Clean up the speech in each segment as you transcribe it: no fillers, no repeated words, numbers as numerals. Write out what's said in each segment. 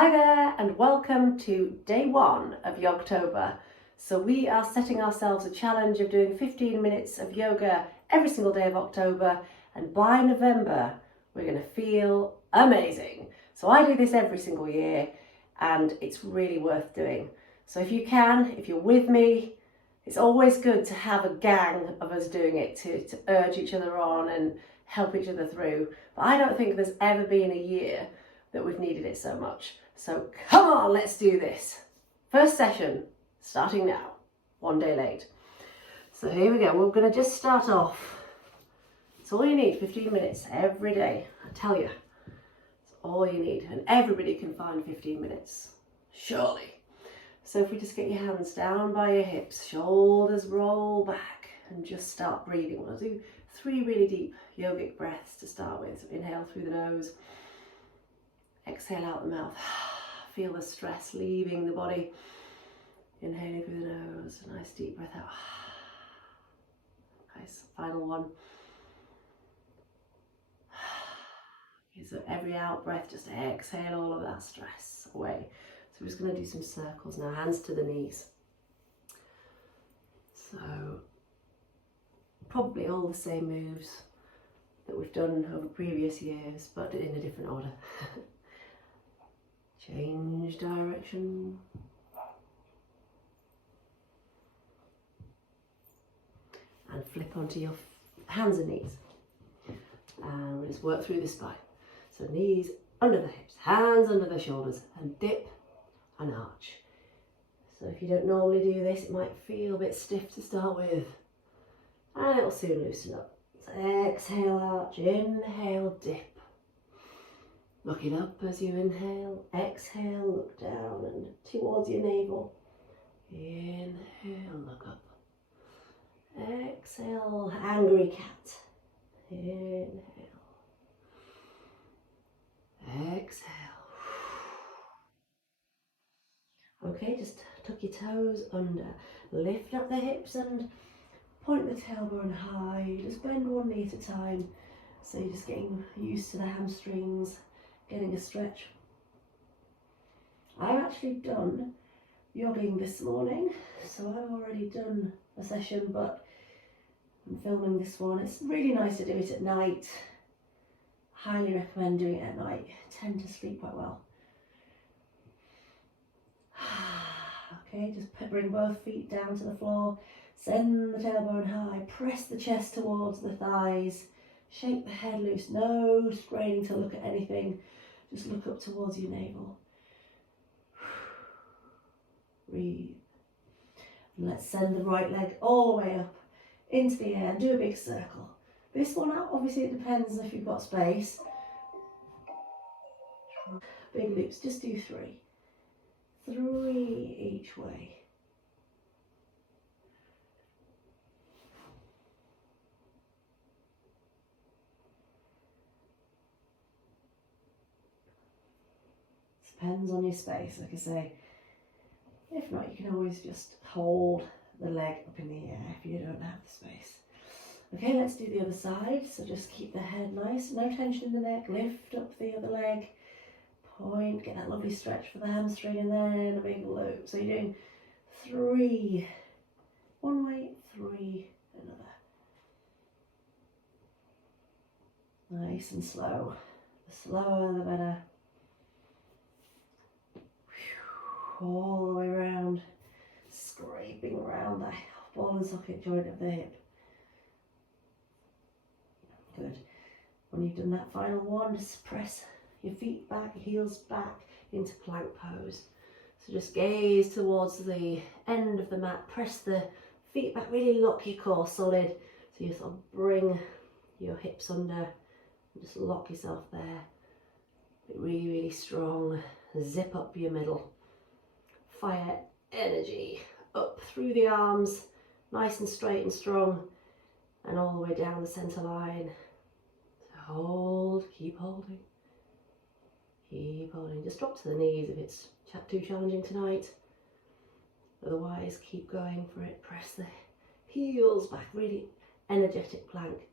Hi there and welcome to day one of Yogtober. So we are setting ourselves a challenge of doing 15 minutes of yoga every single day of October, and by November we're going to feel amazing. So I do this every single year and it's really worth doing. So if you can, if you're with me, it's always good to have a gang of us doing it to urge each other on and help each other through. But I don't think there's ever been a year that we've needed it so much. So come on, let's do this. First session, starting now, one day late. So here we go, we're gonna just start off. It's all you need, 15 minutes every day, I tell you. It's all you need, and everybody can find 15 minutes, surely. So if we just get your hands down by your hips, shoulders roll back, and just start breathing. We'll do 3 really deep yogic breaths to start with. So inhale through the nose. Exhale out the mouth. Feel the stress leaving the body. Inhaling through the nose. Nice deep breath out. Nice. Final one. Okay, so every out breath, just exhale all of that stress away. So we're just going to do some circles now. Hands to the knees. So probably all the same moves that we've done over previous years, but in a different order. Change direction. And flip onto your hands and knees. And we'll just work through the spine. So knees under the hips, hands under the shoulders, and dip and arch. So if you don't normally do this, it might feel a bit stiff to start with. And it'll soon loosen up. So exhale, arch, inhale, dip. Looking up as you inhale, exhale, look down and towards your navel. Inhale, look up. Exhale, angry cat. Inhale. Exhale. Okay, just tuck your toes under. Lift up the hips and point the tailbone high. Just bend one knee at a time. So you're just getting used to the hamstrings. Getting a stretch. I've actually done jogging this morning, so I've already done a session, but I'm filming this one. It's really nice to do it at night. Highly recommend doing it at night. I tend to sleep quite well. Okay, just bring both feet down to the floor. Send the tailbone high. Press the chest towards the thighs. Shake the head loose. No straining to look at anything. Just look up towards your navel. Breathe. And let's send the right leg all the way up into the air and do a big circle. This one out, obviously it depends if you've got space. Big loops, just do 3. 3 each way. Depends on your space, like I say. If not, you can always just hold the leg up in the air if you don't have the space. Okay, let's do the other side. So just keep the head nice, no tension in the neck. Lift up the other leg. Point, get that lovely stretch for the hamstring, and then a big loop. So you're doing 3 one way, 3 another. Nice and slow. The slower the better. All the way around, scraping around that ball and socket joint of the hip. Good. When you've done that final one, just press your feet back, heels back into plank pose. So just gaze towards the end of the mat, press the feet back, really lock your core solid. So you sort of bring your hips under and just lock yourself there. Really, really strong. Zip up your middle. Fire energy up through the arms, nice and straight and strong, and all the way down the centre line. So hold, keep holding, keep holding. Just drop to the knees if it's too challenging tonight. Otherwise, keep going for it. Press the heels back, really energetic plank.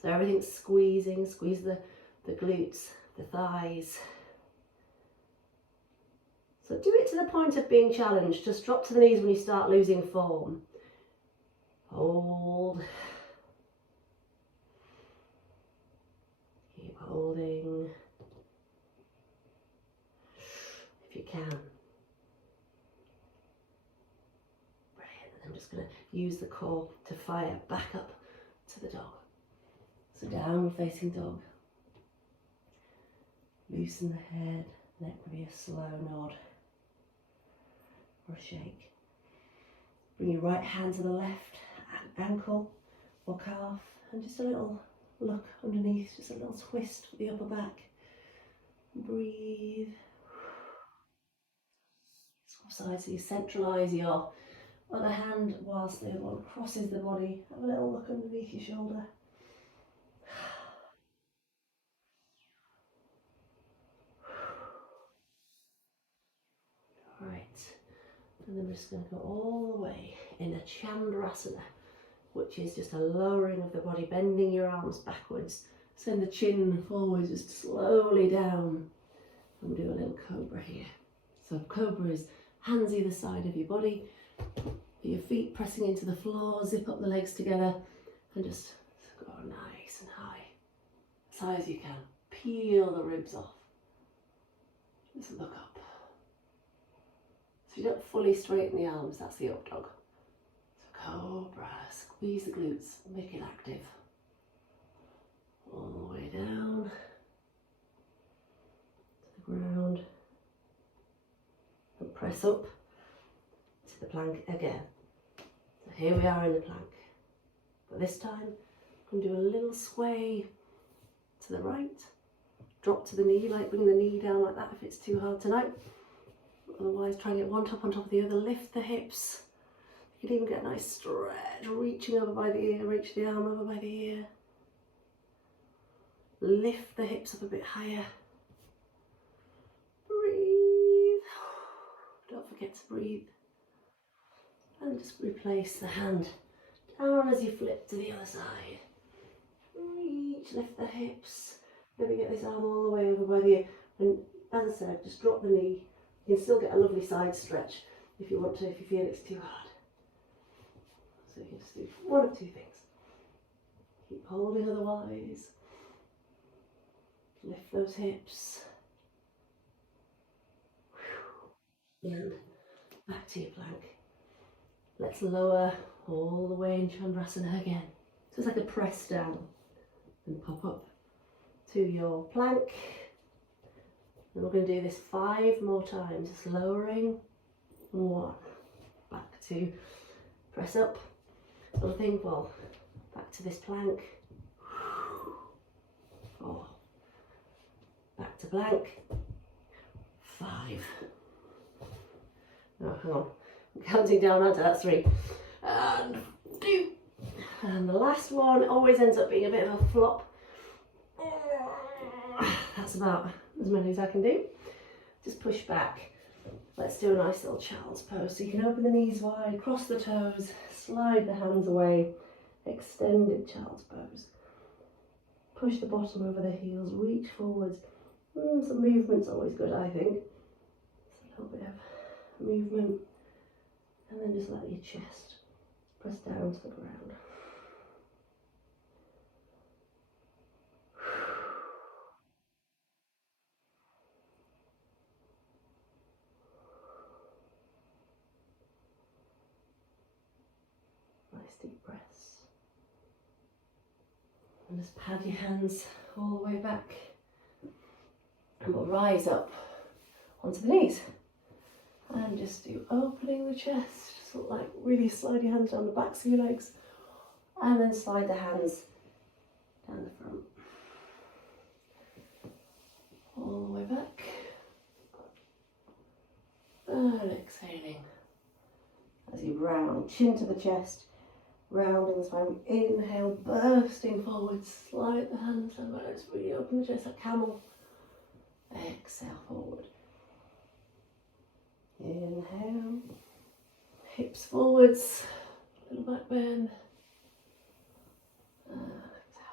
So everything's squeezing, squeeze the glutes, the thighs. So do it to the point of being challenged. Just drop to the knees when you start losing form. Hold. Keep holding. If you can. Brilliant. I'm just going to use the core to fire back up to the dog. So downward facing dog. Loosen the head. Neck will be a slow nod or a shake. Bring your right hand to the left ankle or calf and just a little look underneath, just a little twist with the upper back. Breathe. Swap sides so you centralise your other hand whilst the other one crosses the body. Have a little look underneath your shoulder. Right, and then we're just going to go all the way in a Chandrasana, which is just a lowering of the body, bending your arms backwards. Send the chin forwards, just slowly down. And we'll do a little cobra here. So cobra is hands either side of your body, your feet pressing into the floor, zip up the legs together, and just go nice and high, as high as you can. Peel the ribs off. Just look up. So you don't fully straighten the arms, that's the up dog. So cobra, squeeze the glutes, make it active. All the way down to the ground. And press up to the plank again. So here we are in the plank. But this time, I'm going to do a little sway to the right. Drop to the knee, like bring the knee down like that if it's too hard tonight. Otherwise, try and get one top on top of the other. Lift the hips. You can even get a nice stretch, reaching over by the ear, reach the arm over by the ear. Lift the hips up a bit higher. Breathe. Don't forget to breathe. And just replace the hand down as you flip to the other side. Reach, lift the hips. Maybe get this arm all the way over by the ear. And as I said, just drop the knee. You can still get a lovely side stretch if you want to, if you feel it's too hard. So you can just do one of two things. Keep holding otherwise. Lift those hips. And back to your plank. Let's lower all the way in Chandrasana again. So it's like a press down and pop up to your plank. And we're going to do this 5 more times, just lowering. 1, back to press up. Other thing, well, back to this plank. 4, back to plank. 5. Oh, hang on, I'm counting down onto that 3. And 2. And the last one always ends up being a bit of a flop. That's about as many as I can do. Just push back. Let's do a nice little child's pose. So you can open the knees wide, cross the toes, slide the hands away, extended child's pose. Push the bottom over the heels, reach forwards. Some movement's always good, I think. Just a little bit of movement. And then just let your chest press down to the ground. Nice deep breaths. And just pad your hands all the way back. And we'll rise up onto the knees. And just do opening the chest. Just look like really slide your hands down the backs of your legs. And then slide the hands down the front. All the way back. And exhaling. As you round, chin to the chest. Rounding the spine. Inhale, bursting forward. Slide the hands down. Just really open the chest like camel. Exhale forward. Inhale, hips forwards, little back bend. And exhale.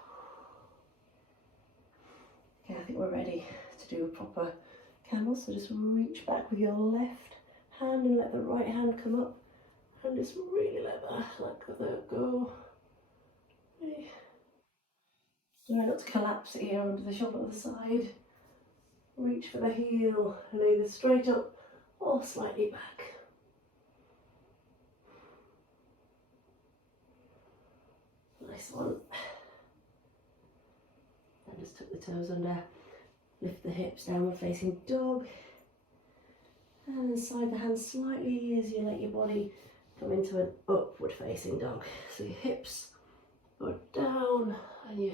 Okay, I think we're ready to do a proper camel, so just reach back with your left hand and let the right hand come up, and just really let that go. Okay. Try not to collapse it here onto the shoulder of the side. Reach for the heel and either straight up or slightly back. Nice one. And just tuck the toes under. Lift the hips, downward facing dog. And then slide the hands slightly as you let your body come into an upward facing dog. So your hips go down and you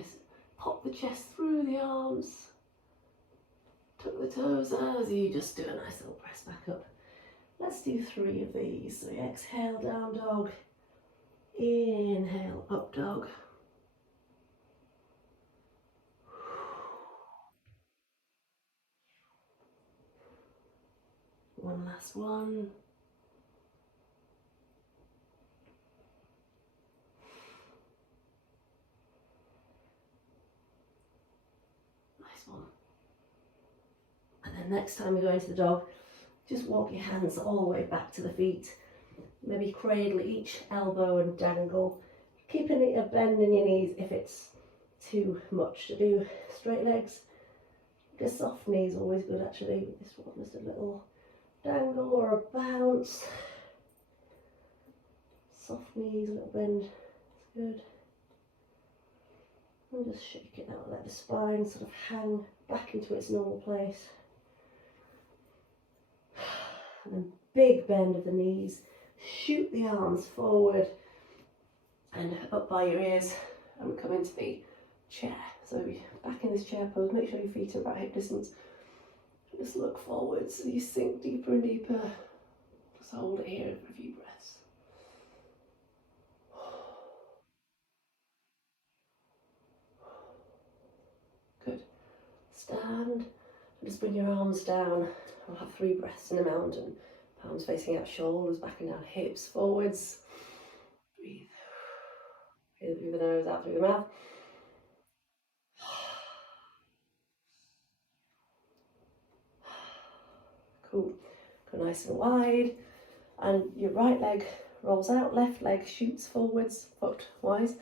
pop the chest through the arms. Tuck the toes as you just do a nice little press back up. Let's do 3 of these. So you exhale, down dog. Inhale, up dog. One last one. Nice one. And then next time you go into the dog, just walk your hands all the way back to the feet. Maybe cradle each elbow and dangle. Keeping a bend in your knees if it's too much to do. Straight legs. A soft knee is always good actually. This one, just a little dangle or a bounce. Soft knees, a little bend. It's good. And just shake it out. Let the spine sort of hang back into its normal place. And then big bend of the knees. Shoot the arms forward and up by your ears, and we come into the chair. So back in this chair pose, make sure your feet are about hip distance. Just look forward so you sink deeper and deeper. Just hold it here for a few breaths. Good. Stand and just bring your arms down. We'll have 3 breaths in a mountain. Palms facing out, shoulders back and down, hips forwards. Breathe. Breathe through the nose, out through the mouth. Cool. Go nice and wide. And your right leg rolls out, left leg shoots forwards, foot wise.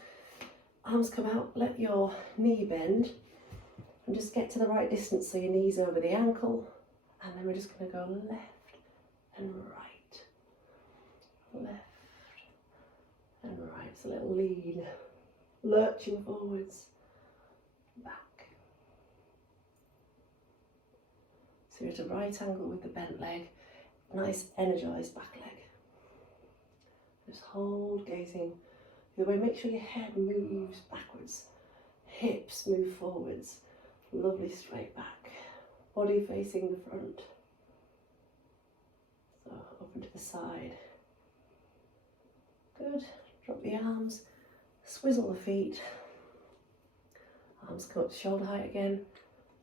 Arms come out, let your knee bend. And just get to the right distance so your knee's over the ankle. And then we're just going to go left and right. Left and right. It's a little lean. Lurching forwards. Back. So you're at a right angle with the bent leg. Nice energised back leg. Just hold, gazing the way. Make sure your head moves backwards. Hips move forwards. Lovely straight back. Body facing the front. So up and to the side. Good. Drop the arms. Swizzle the feet. Arms come up to shoulder height again.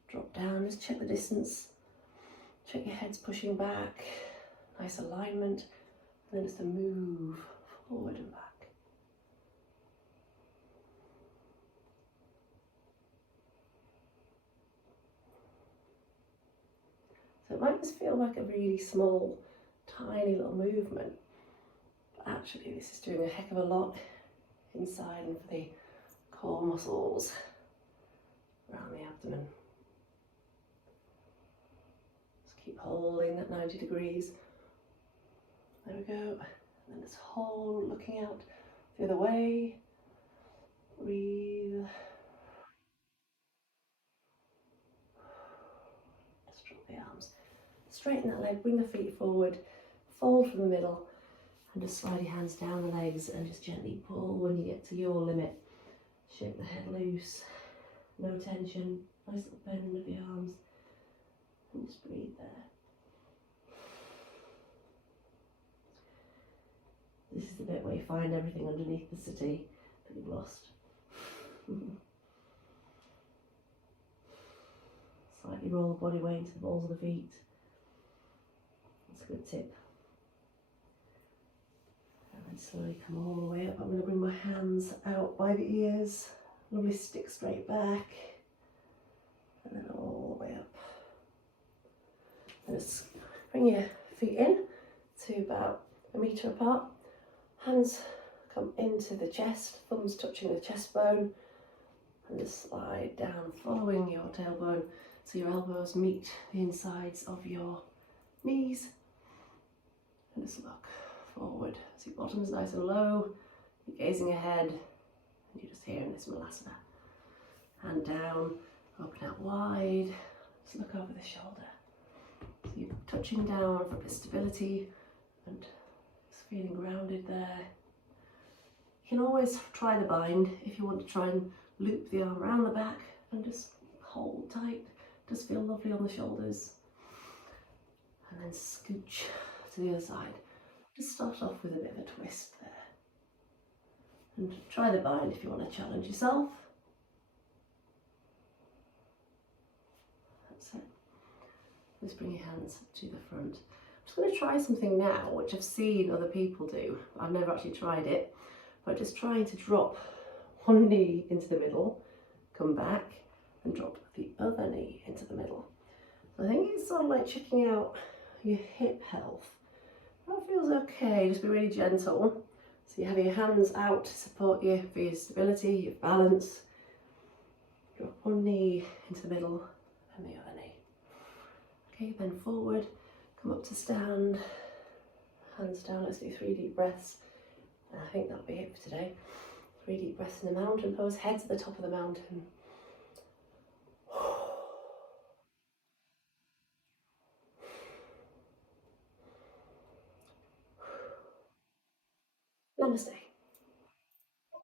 Drop down. Just check the distance. Check your head's pushing back. Nice alignment. And then just a move forward and back. So it might just feel like a really small, tiny little movement, but actually this is doing a heck of a lot inside and for the core muscles around the abdomen. Just keep holding that 90 degrees. There we go. And then just hold, looking out the other way. Breathe. Just drop the arms. Straighten that leg, bring the feet forward, fold from the middle, and just slide your hands down the legs and just gently pull when you get to your limit. Shake the head loose, no tension, nice little bend of the arms, and just breathe there. This is the bit where you find everything underneath the settee that you've lost. Slightly roll the body weight into the balls of the feet. That's a good tip. And then slowly come all the way up. I'm going to bring my hands out by the ears. Lovely stick straight back. And then all the way up. just bring your feet in to about 1 metre apart. Hands come into the chest, thumbs touching the chest bone, and just slide down, following your tailbone so your elbows meet the insides of your knees. And just look forward. So your bottom's nice and low, you're gazing ahead, and you're just here in this Malasana. Hand down, open out wide, just look over the shoulder. So you're touching down for a bit of stability and just feeling grounded there. You can always try the bind if you want to try and loop the arm around the back and just hold tight. Just feel lovely on the shoulders. And then scooch to the other side. Just start off with a bit of a twist there. And try the bind if you want to challenge yourself. That's it. Just bring your hands to the front. I'm just going to try something now, which I've seen other people do. I've never actually tried it. But just trying to drop one knee into the middle, come back, and drop the other knee into the middle. So I think it's sort of like checking out your hip health. That feels okay, just be really gentle. So you have your hands out to support you for your stability, your balance. Drop one knee into the middle and the other knee. Okay, bend forward, come up to stand, hands down, let's do 3 deep breaths. I think that'll be it for today. 3 deep breaths in the mountain pose, head to the top of the mountain.